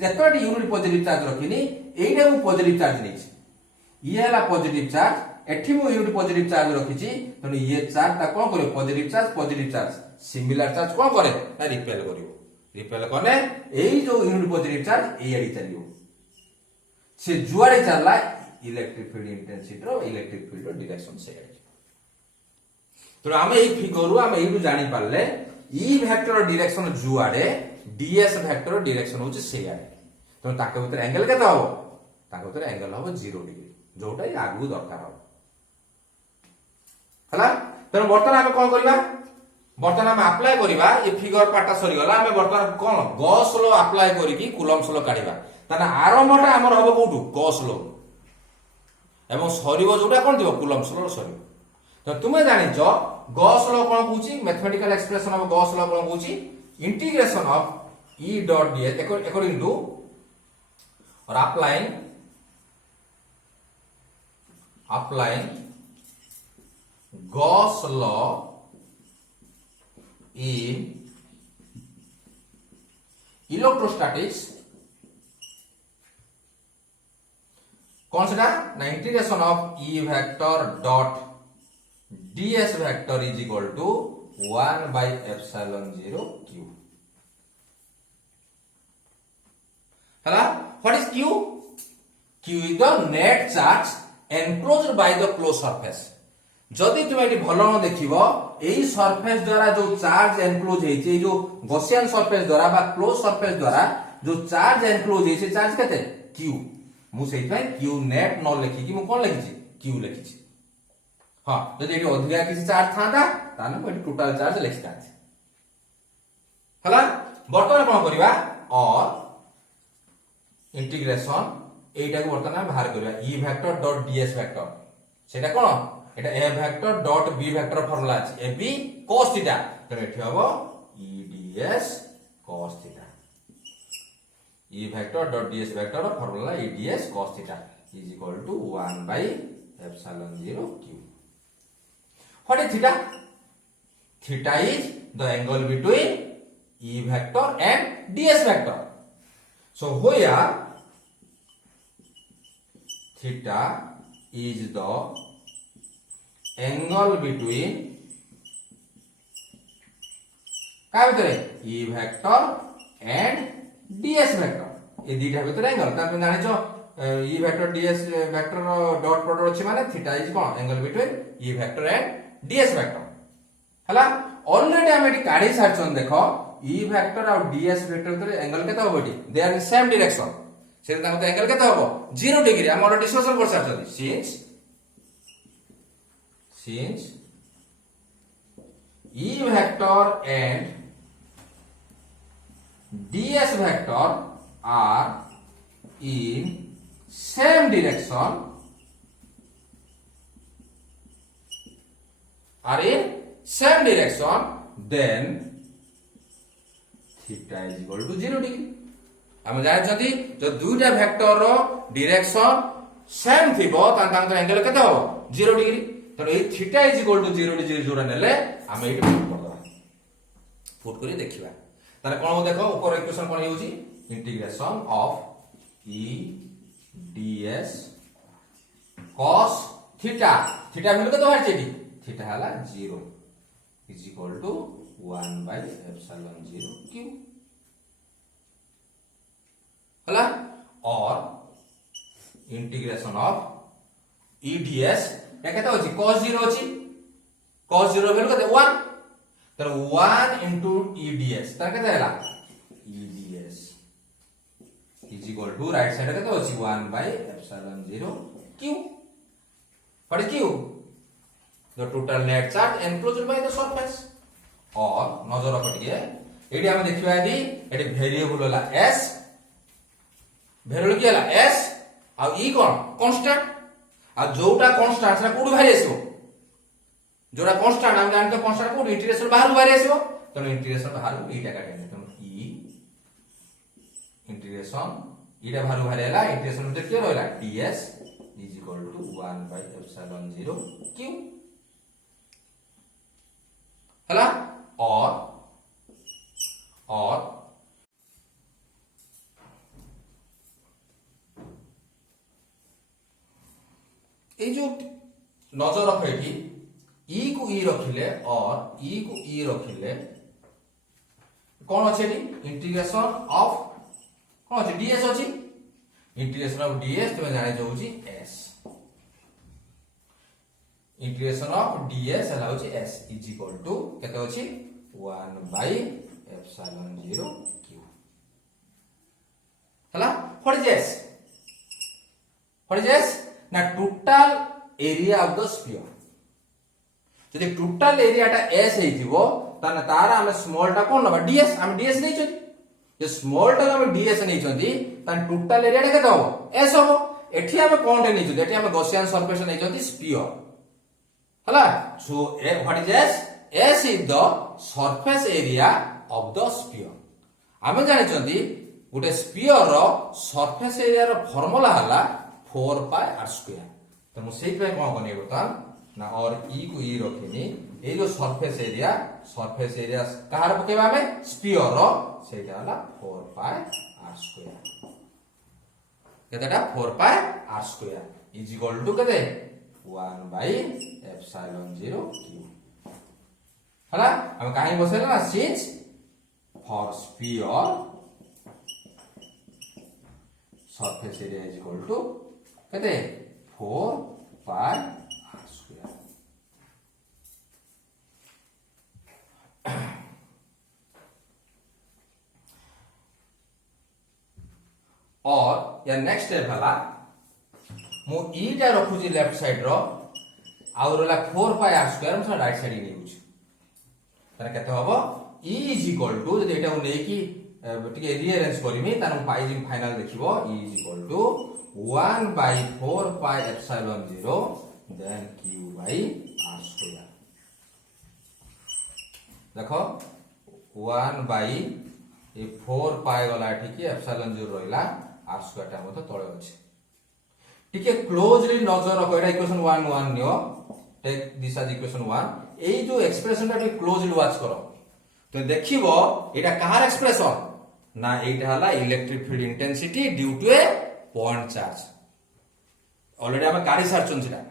जेतोटी यूनिट पॉजिटिव चार्ज रखिनी एइटा मु पॉजिटिव चार्ज नेछि ये हला पॉजिटिव चार्ज एठी मु यूनिट पॉजिटिव चार्ज रखिछि तो ये चार्ज ता कोन करे पॉजिटिव चार्ज सिमिलर चार्ज कोन करे ना रिपेल करिवो रिपेल करने एई जो यूनिट पॉजिटिव चार्ज ए आडी चलियो से जुआडी चलला इलेक्ट्रिक फील्ड इंटेंसिटी रो इलेक्ट्रिक फील्ड रो डायरेक्शन से आडी तो आमे एई फिगर रो आमे एइटु जानि पारले ई वेक्टर डायरेक्शन जुआडे डीएस वेक्टर डायरेक्शन होची से आडी तो ताके भीतर एंगल केते हो ताके भीतर एंगल हो 0 डिग्री जोटा आगु दरकार हो हला तो बर्तन आमे कोन करबा बर्तन आमे अप्लाई करिबा ये फिगर पार्ट सरी गला आमे बर्तन कोन गॉस लॉ अप्लाई करिकि कूलम्ब्स लॉ काढिबा ताना आरंभटा हमर हबो कोठु गॉस लॉ एवं सरीबो जोटा कोन दिबो कूलम्ब्स लॉ सरीबो तो तुमे जानिछो गॉस लॉ कोन कहूची mathematical expression of Gauss law कोन कहूची integration of E dot ds according to or applying Gauss law in electrostatics कौन सा ना integration of E vector dot ds vector is equal to 1 by epsilon 0 q हला what is q q is the net charge enclosed by the close surface जदि तुम eighty भलो न देखिबो एई surface द्वारा जो चार्ज एनक्लोज हेछि जो गॉसियन सरफेस द्वारा बा क्लोज सरफेस द्वारा जो चार्ज एनक्लोज हेछि चार्ज केते q मु सेहि पय q नेट न लिखि कि मु कोन लिखिछि q लिखिछि हां जदि एटी अधिका किछि चार्ज थांता ताने मु एटी टोटल चार्ज लिखिता हला बर्तमान कोन करिबा और इंटीग्रेशन एटा को बर्तमान बाहर करिबा E vector dot ds vector सेटा कोन एटा a vector dot b vector formula अछि ab cos थीटा तो एठी हबो e ds cos theta E vector dot ds vector रो formula e ds cos theta is equal to 1 by epsilon 0 q what is theta theta is the angle between E vector and ds vector so here theta is the angle between का भितर E vector and ds vector ये दीटा भितर angle त आपण जानिछो E vector ds vector dot product अछि माने theta is कोन angle between E vector and ds vector हला ऑलरेडी हम एटी काढी सारछन देखो E vector और ds vector भितर एंगल केता होबो एटी they are in same direction से ताको एंगल केता होबो 0 डिग्री हम ऑलरेडी डिस्कशन कर सारछन since E vector and ds vector are in same direction then theta is equal to 0 degree हम जानि छथि जो दुईटा वेक्टर रो डायरेक्शन सेम थिबो तांकर एंगल केते हो 0 डिग्री तो ए theta is equal to 0 degree जोड़ा नेले हम एठी पुट कर दबा पुट करी देखिबा तारे कोन हो देखो ऊपर इक्वेशन कोन होउची integration of E ds cos theta theta भेल केते बाहर छेटी थीटा हला 0 is equal to 1 by epsilon 0 q और इंटीग्रेशन ऑफ ईडीएस केते अछि cos 0 अछि cos 0 वैल्यू केते 1 तर 1 into ईडीएस तर केते हैला EDS is equal to right side केते अछि 1 by epsilon 0 q what is q the total net charge enclosed by the surface और नजर रख टिके एडी हम देखिबा यदि एडी वेरिएबल होला s वेरिएबल की होला s आ ई कोन कांस्टेंट आ जोटा कांस्टेंट से कोड बाहर आसीबो जोटा कांस्टेंट हम जानते कांस्टेंट कोड इंटीग्रेशन बाहर बाहर आसीबो तो इंटीग्रेशन बाहर ईटा काटे तो ई इंटीग्रेशन ईटा बाहर बाहर आला इंटीग्रेशन में क्लियर होला ds is equal to 1 by epsilon 0 q हला और ये जो नजर रख एठी ई को ई रखिले और ई को ई रखिले कौन अछि एठी इंटीग्रेशन ऑफ कौन अछि ds अछि इंटीग्रेशन ऑफ ds तमे जाने जाउची s इंटीग्रेशन ऑफ ds हला होची s इज इक्वल टू केते अछि 1 by epsilon 0 q हला व्हाट इज s ना total area of the sphere जदि टोटल एरिया टा s हेतिबो ताने तारा हम स्मॉल टा कोन नबा ds हम ds नै छथि जे स्मॉल टा हम ds नै छथि ताने टोटल एरिया टा केते होबो s होबो एठी हम कोन नै छथि एठी हम गॉसियन सरफेस नै छथि स्फीयर हला so what is s is the surface area of the sphere हम जानि छथि गुटे स्फीयर रो सरफेस एरिया रो फार्मूला हला 4 pi r square तो मु सेहि पे कोन कोनी बता ना और e को e रखिनी ए जो सरफेस एरिया कहार पकेबा में स्फीयर रो सेटा हला 4 pi r square केतेटा 4 pi r square is equal to केते 1 by epsilon 0 q हला हम काहे बसेला ना since for sphere surface area is equal to कहते 4 pi r square और या नेक्स्ट स्टेप हला मु ई टा रखु जी लेफ्ट साइड रो आउर ला 4 pi r square हम राइट साइड नै होछ तने कहते हबो e इज इक्वल टू जदि एटा नै की टिके रीअरेंज करमी तानु पाई जिन फाइनल देखिबो e is equal to 1 by 4 pi epsilon 0 then q by r square देखो 1 by ये 4 pi गला ठीक है epsilon 0 रहिला r square टा मतो तळे अछि ठीक है क्लोजली नजर रखो एटा इक्वेशन 1 1 नियो टेक दिस एज इक्वेशन 1 ए जो एक्सप्रेशन टा क्लोजली वाच करो तो देखिबो एटा कहार एक्सप्रेशन ना एटा हला electric field intensity due to a point charge already हमें काढी सारचुन छिला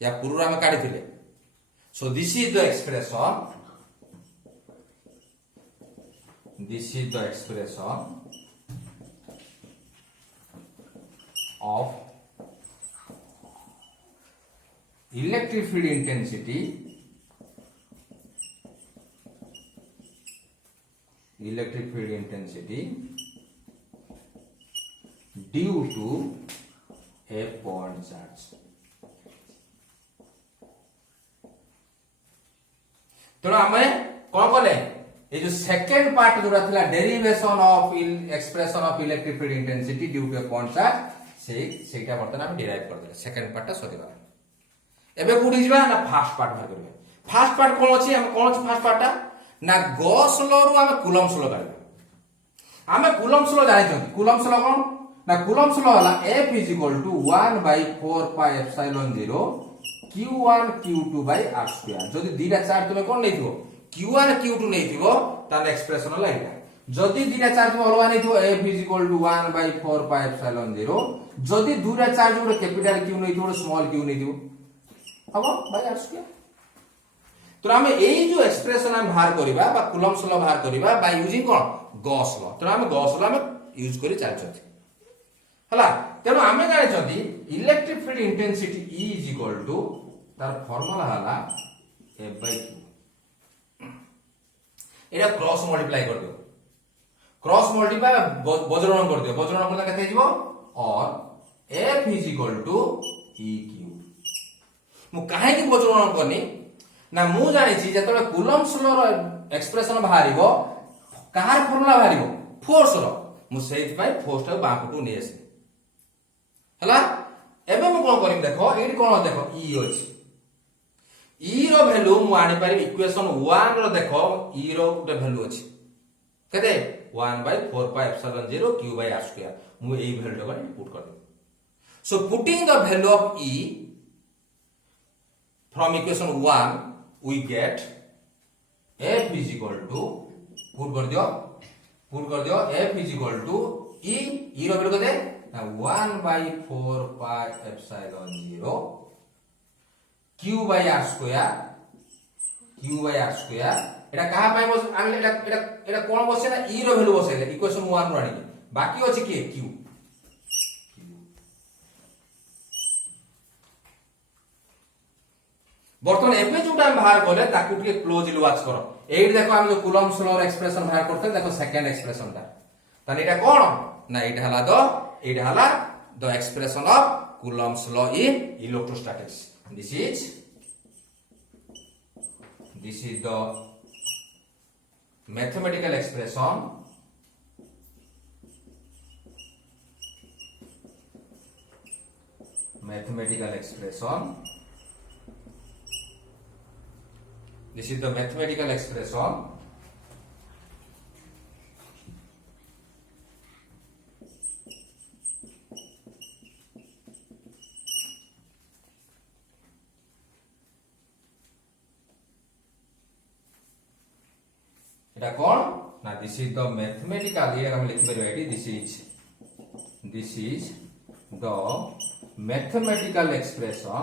या पूर्व हमें काढी थिले so this is the expression of electric field intensity due to a point charge तो हमें कौन कले ये जो सेकंड पार्ट जोड़ा थिला derivation of expression of electric field intensity due to a point charge सेटा बर्तन हम डिराइव कर दे सेकंड पार्ट सरीबा एबे कोडी जिबा ना फर्स्ट पार्ट भाग करबे फर्स्ट पार्ट कोन अछि हम कोन अछि फर्स्ट पार्टटा ना गॉस लॉ रु हम कूलम्ब्स लॉ करबे हमें कूलम्ब्स लॉ जानि छथि कूलम्ब्स लॉ कोन ना कूलम्ब्स लॉ हला F is equal to 1 by 4 pi epsilon 0 q1 q2 by r square जदि दीटा चार्ज तुमे कोन नै थिबो q1 q2 नै थिबो तार एक्सप्रेशन हला एटा जदि दीटा चार्ज तुमे अलवा नै थिबो F is equal to 1 by 4 pi epsilon 0 जदि दुटा चार्ज गुडे कैपिटल q नै थिबो स्मॉल q नै थिबो हबो by r square तो हमें एई जो एक्सप्रेशन हम बाहर करिबा बा कूलम्ब्स लॉ बाहर करिबा by using cone Gauss law तो हमें गॉस लॉ में यूज करि चाल छथि हला तेणु आमे जानिछथि electric field intensity E is equal to तार फार्मूला हला F/Q एटा क्रॉस मल्टीप्लाई कर दियो क्रॉस मल्टीप्लाई बज्रगण कर दियो बज्रगण करला केते हिजबो और F is equal to EQ मु काहे कि बज्रगण करनी ना मु जानिछि जेतबे कूलम्ब्स लॉ रो एक्सप्रेशन बाहरिबो कार फार्मूला बाहरिबो फोर्स रो मु सेहि पय फोर्स टा बापटू नै आसे हला एबे मु कोन करिम देखो एडी कोन देखो E अछि E रो वैल्यू मु आनि पारि इक्वेशन 1 रो देखो E रो गुटे वैल्यू अछि केते 1/4πε0 q/r²। मु एई वैल्यू को पुट कर दे so putting the value of E from equation 1 we get F is equal to put कर दियो F is equal to E रो वैल्यू केते 1/4πε0 q/r² एटा कहा पाइ बस आम एटा कोन बसे ना E रो वैल्यू बसेले इक्वेशन 1 रो आनी बाकी अछि के q बर्तमान एबे जोटा हम बाहर करले ताकू के क्लोजली वॉच करो एई देखो हम जो कूलम्ब्स लॉ एक्सप्रेशन बाहर करते देखो सेकंड एक्सप्रेशन ता तने एटा कोन ना एटा हला the expression of Coulomb's law in electrostatics this is the mathematical expression this is the mathematical expression एटा कोन ना दिस इज द मैथमेटिकल ये हम लिखि परिबा एटी this is the mathematical expression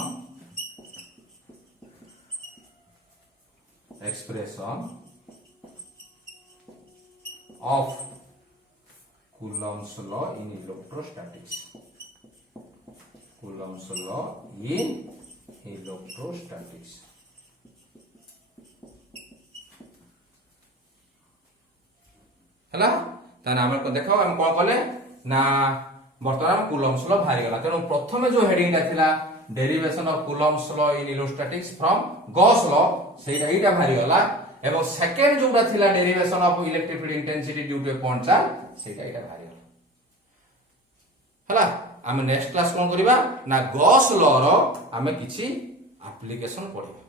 of Coulomb's law in electrostatics हला ताने हम को देखो हम कोन कले ना वर्तमान कूलम्ब्स लॉ बाहर गला तेनो प्रथमे जो हेडिंग ता थिला derivation of Coulomb's law in electrostatics from Gauss law सेटा एटा बाहर गला एवं सेकंड जोटा थिला derivation of electric field intensity due to a point charge सेटा एटा बाहर गला हला हम नेक्स्ट क्लास कोन करिबा ना गॉस लॉ रो हमें किछि एप्लीकेशन पढिबा।